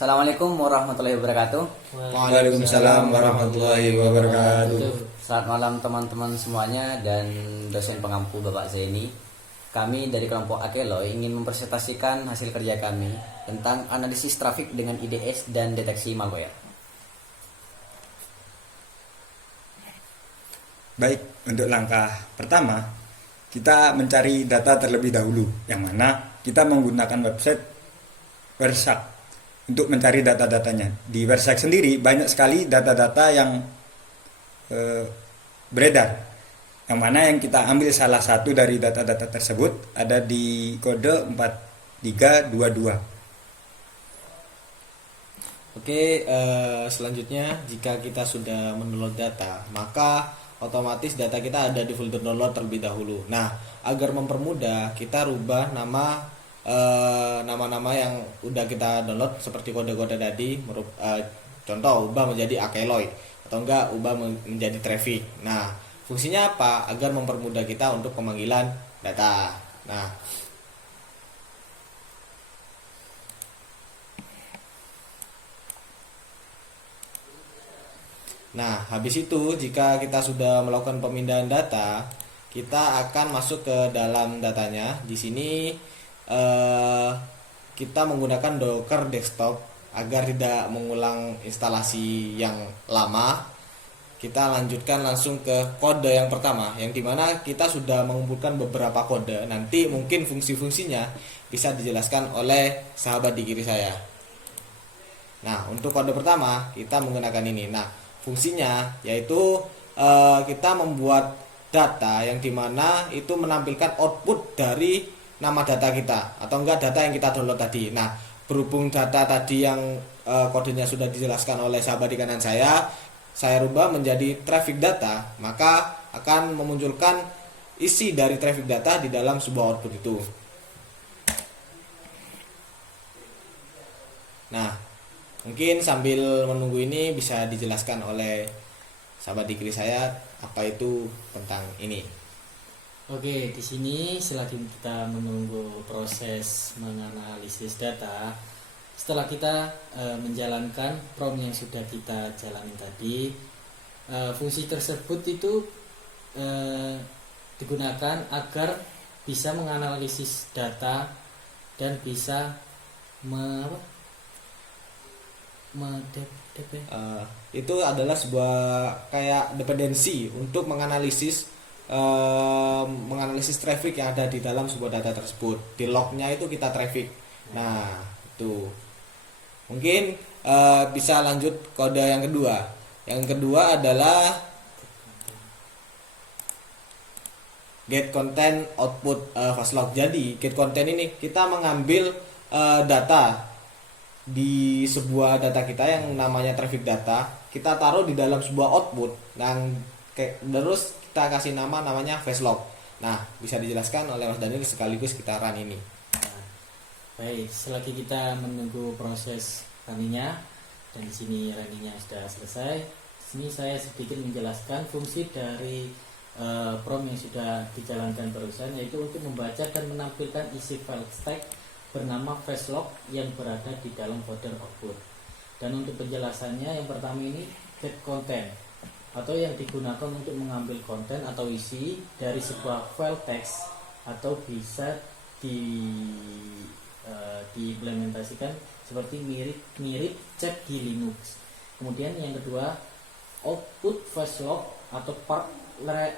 Assalamualaikum warahmatullahi wabarakatuh. Waalaikumsalam warahmatullahi wabarakatuh. Selamat malam teman-teman semuanya dan dosen pengampu Bapak Zaini. Kami dari kelompok Akeloy ingin mempresentasikan hasil kerja kami tentang analisis trafik dengan IDS dan deteksi malware. Baik, untuk langkah pertama kita mencari data terlebih dahulu, yang mana kita menggunakan website Wersak untuk mencari data-datanya. Di Wersak sendiri banyak sekali data-data yang beredar, yang mana yang kita ambil salah satu dari data-data tersebut ada di kode 4322. Oke, selanjutnya jika kita sudah mendownload data, maka otomatis data kita ada di folder download terlebih dahulu. Nah, agar mempermudah, kita rubah nama-nama yang udah kita download seperti kode-kode tadi, contoh ubah menjadi Akeloy atau enggak ubah menjadi traffic. Nah, fungsinya apa? Agar mempermudah kita untuk pemanggilan data. Nah, habis itu jika kita sudah melakukan pemindahan data, kita akan masuk ke dalam datanya. Di sini kita menggunakan Docker desktop agar tidak mengulang instalasi yang lama. Kita lanjutkan langsung ke kode yang pertama, yang dimana kita sudah mengumpulkan beberapa kode. Nanti mungkin fungsi-fungsinya bisa dijelaskan oleh sahabat di kiri saya. Nah, untuk kode pertama kita menggunakan ini. Nah, fungsinya yaitu kita membuat data yang dimana itu menampilkan output dari nama data kita atau enggak data yang kita download tadi. Nah, berhubung data tadi yang kodenya sudah dijelaskan oleh sahabat di kanan saya rubah menjadi traffic data, maka akan memunculkan isi dari traffic data di dalam sebuah output itu. Nah, mungkin sambil menunggu ini bisa dijelaskan oleh sahabat di kiri saya apa itu tentang ini. Oke, di sini selagi kita menunggu proses menganalisis data, setelah kita menjalankan prompt yang sudah kita jalani tadi, fungsi tersebut itu digunakan agar bisa menganalisis data dan bisa itu adalah sebuah kayak dependensi untuk menganalisis traffic yang ada di dalam sebuah data tersebut. Di lognya itu kita traffic. Nah, itu mungkin bisa lanjut kode yang kedua. Yang kedua adalah get content output fast log. Jadi get content ini kita mengambil data di sebuah data kita yang namanya traffic data, kita taruh di dalam sebuah output dan terus kita kasih namanya facelog. Nah, bisa dijelaskan oleh Mas Daniel sekaligus kita run ini. Baik, selagi kita menunggu proses running-nya dan di sini running-nya sudah selesai, di sini saya sedikit menjelaskan fungsi dari prompt yang sudah dijalankan barusan, yaitu untuk membaca dan menampilkan isi file stack bernama facelog yang berada di dalam folder output. Dan untuk penjelasannya, yang pertama ini get content atau yang digunakan untuk mengambil konten atau isi dari sebuah file teks atau bisa diimplementasikan seperti mirip chat di Linux. Kemudian yang kedua, output facelog atau part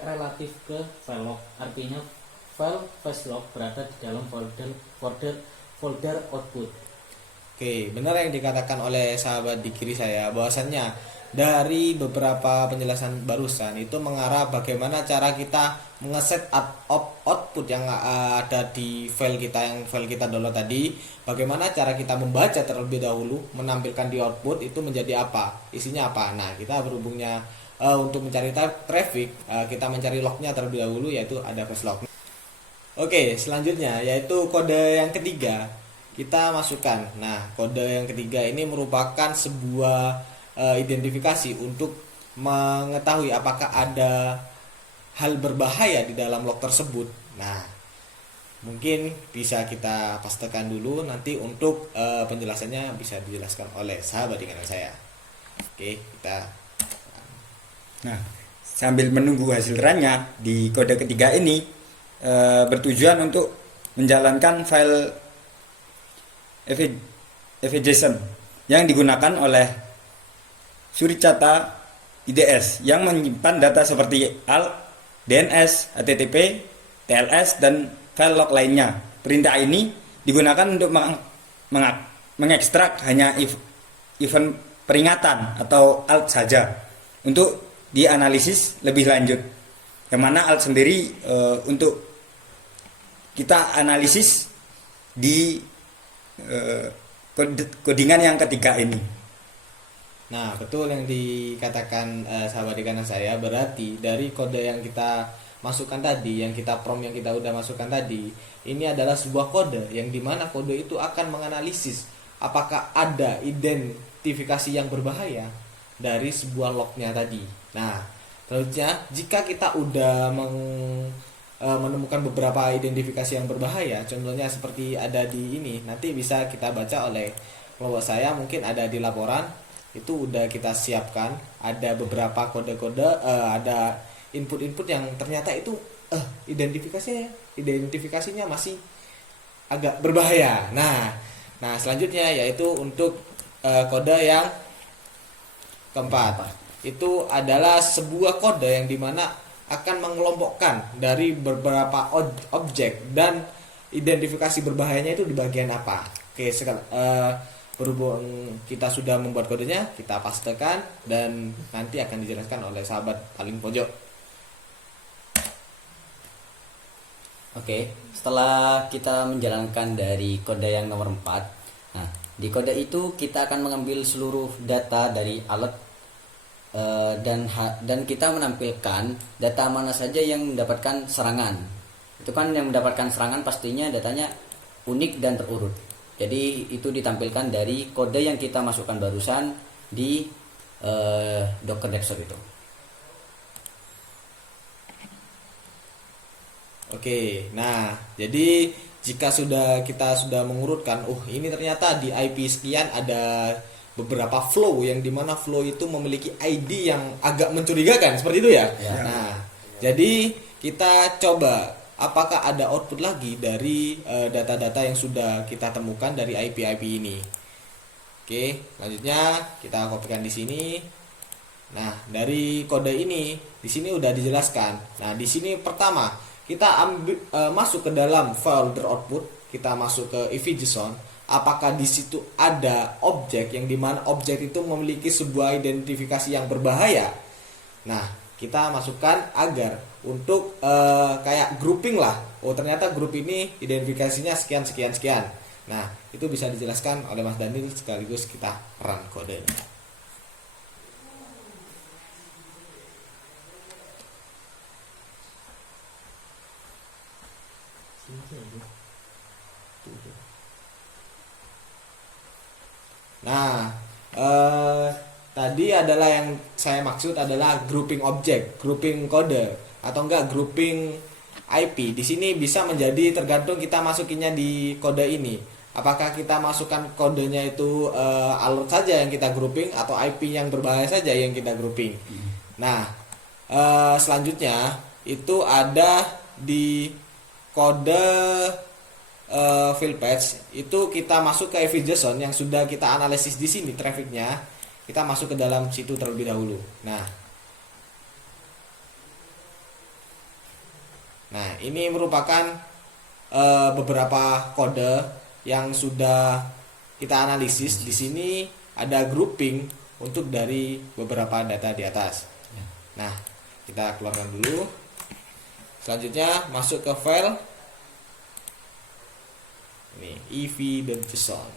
relatif ke filelog, artinya file facelog berada di dalam folder output. Oke, benar yang dikatakan oleh sahabat di kiri saya, bahwasannya dari beberapa penjelasan barusan itu mengarah bagaimana cara kita mengeset output yang ada di file kita download tadi, bagaimana cara kita membaca terlebih dahulu, menampilkan di output itu menjadi apa, isinya apa. Nah, kita berhubungnya untuk mencari traffic, kita mencari lognya terlebih dahulu, yaitu ada facelog. Oke, selanjutnya yaitu kode yang ketiga kita masukkan. Nah, kode yang ketiga ini merupakan sebuah identifikasi untuk mengetahui apakah ada hal berbahaya di dalam log tersebut. Nah, mungkin bisa kita pastikan dulu, nanti untuk penjelasannya bisa dijelaskan oleh sahabat di kanan saya. Oke, kita Nah, sambil menunggu hasil runnya di kode ketiga ini bertujuan untuk menjalankan file FJSON yang digunakan oleh Suricata IDS yang menyimpan data seperti ALT, DNS, HTTP, TLS, dan file log lainnya. Perintah ini digunakan untuk mengekstrak hanya event peringatan atau ALT saja untuk dianalisis lebih lanjut. Yang mana ALT sendiri untuk kita analisis di codingan yang ketiga ini. Nah, betul yang dikatakan sahabat di kanan saya, berarti dari kode yang kita masukkan tadi, yang kita prompt yang kita udah masukkan tadi, ini adalah sebuah kode yang dimana kode itu akan menganalisis apakah ada identifikasi yang berbahaya dari sebuah lognya tadi. Nah, selanjutnya jika kita udah menemukan beberapa identifikasi yang berbahaya, contohnya seperti ada di ini, nanti bisa kita baca oleh kelompok saya, mungkin ada di laporan. Itu udah kita siapkan, ada beberapa kode-kode, ada input-input yang ternyata itu identifikasinya masih agak berbahaya. Nah selanjutnya yaitu untuk kode yang keempat. Itu adalah sebuah kode yang dimana akan mengelompokkan dari beberapa objek dan identifikasi berbahayanya itu di bagian apa. Oke, berhubung kita sudah membuat kodenya, kita pastekan dan nanti akan dijelaskan oleh sahabat paling pojok. Oke, setelah kita menjalankan dari kode yang nomor 4, nah di kode itu kita akan mengambil seluruh data dari alat dan kita menampilkan data mana saja yang mendapatkan serangan. Itu kan yang mendapatkan serangan pastinya datanya unik dan terurut. Jadi itu ditampilkan dari kode yang kita masukkan barusan di Docker desktop itu. Oke, nah jadi jika kita sudah mengurutkan, ini ternyata di IP sekian ada beberapa flow yang dimana flow itu memiliki ID yang agak mencurigakan, seperti itu ya. Ya. Nah, jadi kita coba apakah ada output lagi dari data-data yang sudah kita temukan dari IP ini. Oke, selanjutnya kita kopikan di sini. Nah, dari kode ini di sini udah dijelaskan. Nah, di sini pertama kita masuk ke dalam folder output, kita masuk ke ifjson. Apakah di situ ada objek yang dimana objek itu memiliki sebuah identifikasi yang berbahaya? Nah, kita masukkan agar untuk kayak grouping lah. Ternyata grup ini identifikasinya sekian. Nah, itu bisa dijelaskan oleh Mas Daniel sekaligus kita run kodenya. Nah, tadi adalah yang saya maksud adalah grouping objek, grouping kode, atau enggak grouping IP. Di sini bisa menjadi tergantung kita masukinnya di kode ini. Apakah kita masukkan kodenya itu alert saja yang kita grouping atau IP yang berbahaya saja yang kita grouping. Nah, selanjutnya itu ada di kode field patch, itu kita masuk ke ifjson yang sudah kita analisis di sini trafficnya, kita masuk ke dalam situ terlebih dahulu. Nah, ini merupakan beberapa kode yang sudah kita analisis. Di sini ada grouping untuk dari beberapa data di atas. Nah, kita keluarkan dulu. Selanjutnya masuk ke file ini ifjson.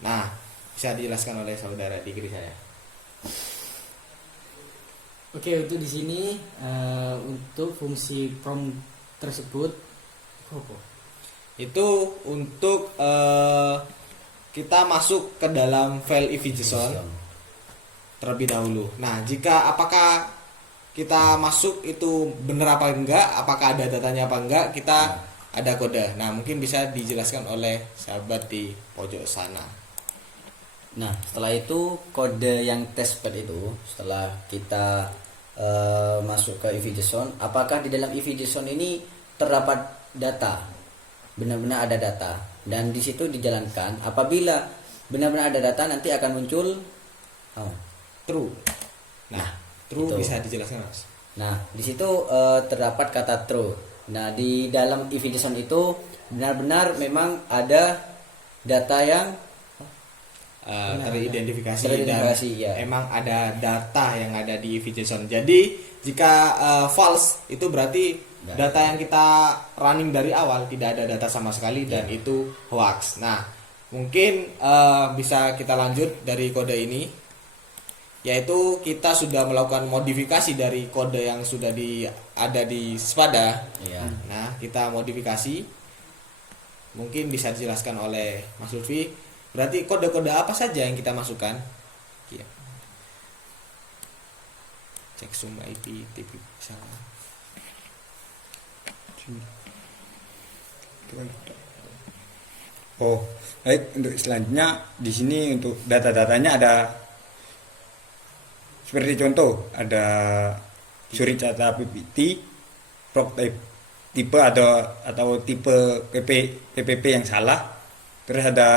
Nah, bisa dijelaskan oleh saudara di kiri saya. Oke, untuk di sini untuk fungsi prompt tersebut itu untuk kita masuk ke dalam file ifjson terlebih dahulu. Nah, apakah kita masuk itu benar apa enggak, apakah ada datanya apa enggak, kita ada kode. Nah, mungkin bisa dijelaskan oleh sahabat di pojok sana. Nah, setelah itu kode yang testbed itu, setelah kita masuk ke EV-JSON, apakah di dalam EV-JSON ini terdapat data? Benar-benar ada data, dan di situ dijalankan. Apabila benar-benar ada data, nanti akan muncul True. Nah, true itu. bisa dijelaskan, Mas. Nah, di situ terdapat kata true. Nah, di dalam EV-JSON itu benar-benar memang ada data yang Teridentifikasi Teridentifikasi, dan ya. emang ada data yang ada di EV-JSON. Jadi jika false itu berarti data yang kita running dari awal tidak ada data sama sekali dan itu hoax. Nah, mungkin bisa kita lanjut dari kode ini, yaitu kita sudah melakukan modifikasi dari kode yang sudah ada di Spada. Iya. Nah, kita modifikasi, mungkin bisa dijelaskan oleh Mas Lutfi. Berarti kode-kode apa saja yang kita masukkan? Iya. Checksum IP TP misalnya. Oh, baik, untuk selanjutnya di sini untuk data-datanya ada seperti contoh, ada Suricata PPT, prop tipe atau tipe PPP yang salah, terus ada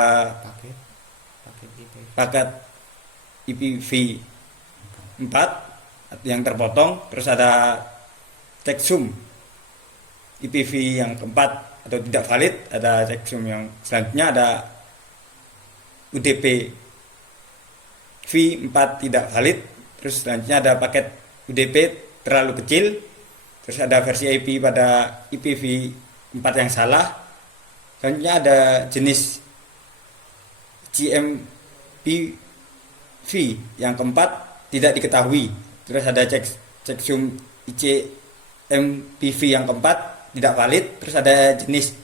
Paket IP. paket IPv 4 yang terpotong, terus ada checksum IPv yang keempat atau tidak valid, ada checksum yang selanjutnya ada UDP V4 tidak valid, terus selanjutnya ada paket UDP terlalu kecil, terus ada versi IP pada IPv 4 yang salah, selanjutnya ada jenis GMPV yang keempat tidak diketahui, terus ada checksum ICMPV yang keempat tidak valid, terus ada jenis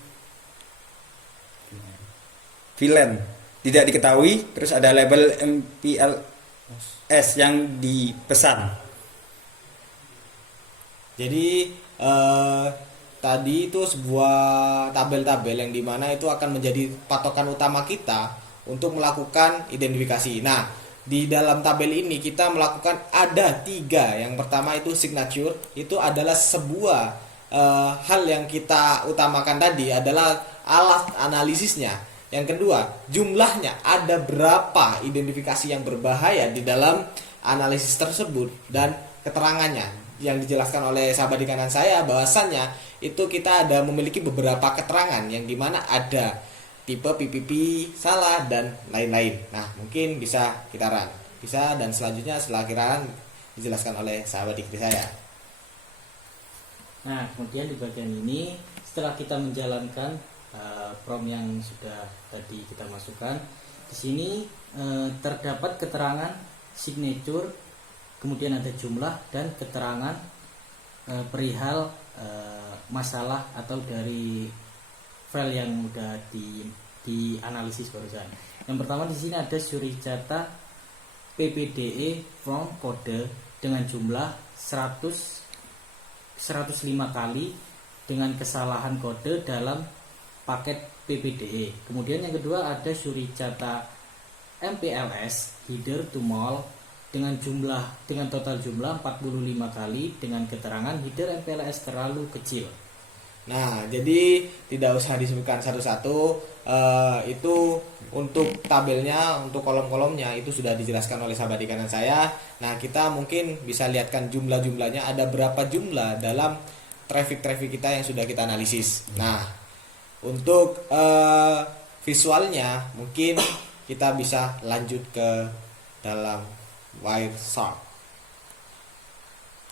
VLAN tidak diketahui, terus ada label MPLS yang dipesan. Jadi tadi itu sebuah tabel-tabel yang dimana itu akan menjadi patokan utama kita untuk melakukan identifikasi. Nah, di dalam tabel ini kita melakukan ada 3. Yang pertama itu signature, itu adalah sebuah hal yang kita utamakan tadi adalah alat analisisnya. Yang kedua, jumlahnya, ada berapa identifikasi yang berbahaya di dalam analisis tersebut, dan keterangannya yang dijelaskan oleh sahabat di kanan saya bahwasannya itu kita ada memiliki beberapa keterangan yang dimana ada tipe PPP salah dan lain-lain. Nah, mungkin bisa kita run. Bisa, dan selanjutnya setelah kita run dijelaskan oleh sahabat dikti saya. Nah, kemudian di bagian ini setelah kita menjalankan prompt yang sudah tadi kita masukkan, di sini terdapat keterangan signature, kemudian ada jumlah dan keterangan perihal masalah atau dari file yang sudah dianalisis barusan. Yang pertama di sini ada Suricata PPDE from kode dengan jumlah 105 kali dengan kesalahan kode dalam paket PPDE. Kemudian yang kedua ada Suricata MPLS header to mall dengan total jumlah 45 kali dengan keterangan header MPLS terlalu kecil. Nah, jadi tidak usah disebutkan satu-satu, itu untuk tabelnya, untuk kolom-kolomnya itu sudah dijelaskan oleh sahabat di kanan saya. Nah, kita mungkin bisa lihatkan jumlah-jumlahnya, ada berapa jumlah dalam traffic kita yang sudah kita analisis. Nah, untuk visualnya mungkin kita bisa lanjut ke dalam Wireshark.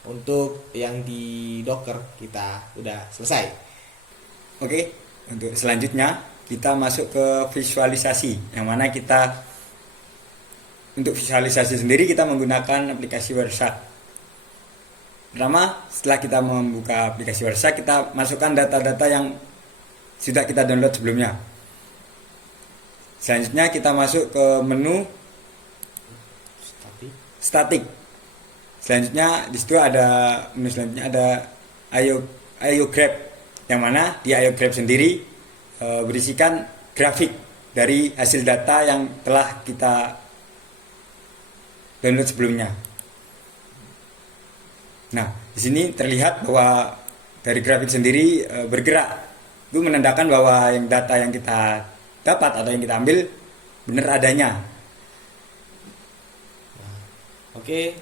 Untuk yang di Docker kita udah selesai. Oke, untuk selanjutnya kita masuk ke visualisasi, yang mana kita untuk visualisasi sendiri kita menggunakan aplikasi Wireshark. Pertama, setelah kita membuka aplikasi Wireshark, kita masukkan data-data yang sudah kita download sebelumnya. Selanjutnya kita masuk ke menu static. Selanjutnya di situ ada menu selanjutnya ada IO grab. yang mana di IO Grab sendiri berisikan grafik dari hasil data yang telah kita download sebelumnya. Nah, di sini terlihat bahwa dari grafik sendiri bergerak, itu menandakan bahwa yang data yang kita dapat atau yang kita ambil benar adanya. Oke,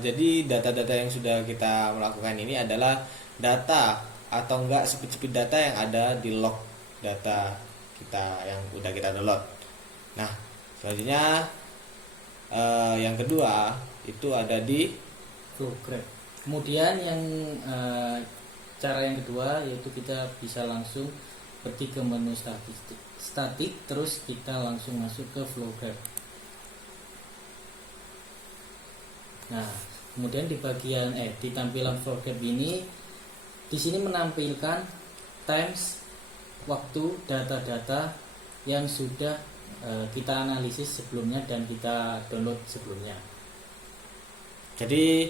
jadi data-data yang sudah kita melakukan ini adalah data atau enggak speed data yang ada di log data kita yang udah kita download. Nah, selanjutnya yang kedua itu ada di Flow Grab. Kemudian yang cara yang kedua yaitu kita bisa langsung pergi ke menu statik, terus kita langsung masuk ke Flow Grab. Nah, kemudian di bagian di tampilan Flow Grab ini, di sini menampilkan times, waktu, data-data yang sudah kita analisis sebelumnya dan kita download sebelumnya. Jadi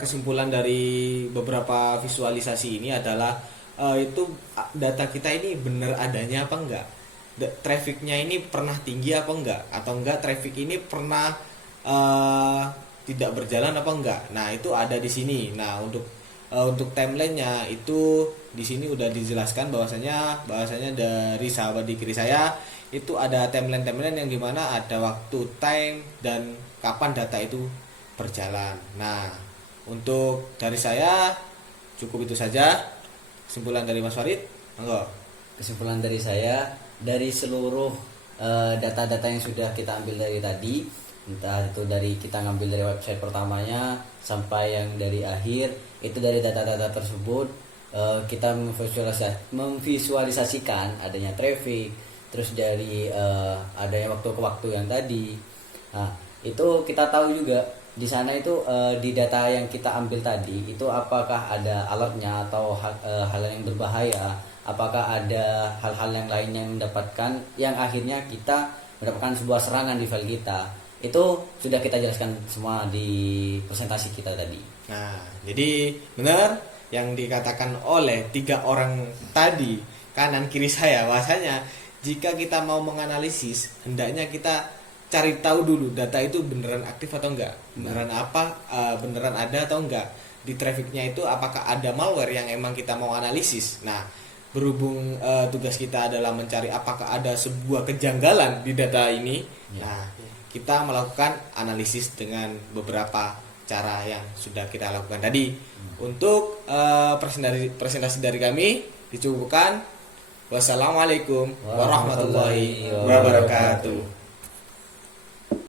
kesimpulan dari beberapa visualisasi ini adalah itu data kita ini benar adanya apa enggak, trafficnya ini pernah tinggi apa enggak, atau enggak traffic ini pernah tidak berjalan apa enggak. Nah, itu ada di sini. Nah, untuk timelinenya itu di sini udah dijelaskan bahwasanya dari sahabat di kiri saya itu ada timeline yang dimana ada waktu, time, dan kapan data itu berjalan. Nah, untuk dari saya cukup itu saja. Kesimpulan dari Mas Farid, monggo. Kesimpulan dari saya, dari seluruh data-data yang sudah kita ambil dari tadi, entah itu dari kita ngambil dari website pertamanya sampai yang dari akhir, itu dari data-data tersebut kita memvisualisasikan adanya traffic, terus dari adanya waktu ke waktu yang tadi. Nah, itu kita tahu juga di sana itu di data yang kita ambil tadi itu apakah ada alertnya atau hal yang berbahaya, apakah ada hal-hal yang lain yang yang akhirnya kita mendapatkan sebuah serangan di file kita. Itu sudah kita jelaskan semua di presentasi kita tadi. Nah, jadi benar yang dikatakan oleh 3 orang tadi, kanan kiri saya, bahwasanya jika kita mau menganalisis, hendaknya kita cari tahu dulu data itu beneran aktif atau enggak, beneran beneran ada atau enggak, di trafficnya itu apakah ada malware yang emang kita mau analisis. Nah, berhubung tugas kita adalah mencari apakah ada sebuah kejanggalan di data ini, nah kita melakukan analisis dengan beberapa cara yang sudah kita lakukan tadi. Untuk presentasi dari kami dicukupkan. Wassalamualaikum warahmatullahi wabarakatuh.